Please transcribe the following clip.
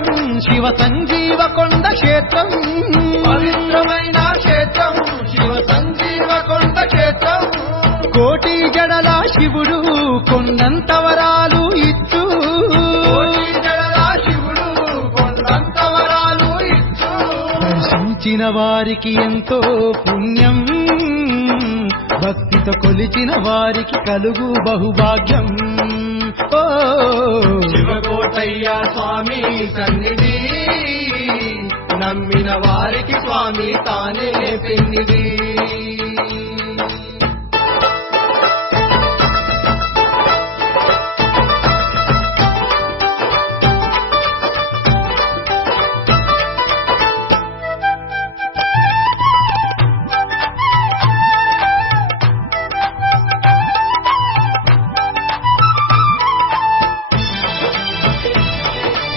క్షేత్రం శివ సంజీవ కొండ క్షేత్రం పవిత్రమైన క్షేత్రం శివ సంజీవ కొండ క్షేత్రం కోటి జడల శివుడు కొండంత వరాలు ఇచ్చు కోటి జడల శివుడు కొండంత వరాలు ఇచ్చు దర్శించిన వారికి ఎంతో పుణ్యం భక్తితో కొలిచిన వారికి కలుగు బహుభాగ్యం ఓ శివకోటయ్య స్వామి సన్నిధి నమ్మిన వారికి స్వామి తానే పెన్నిధి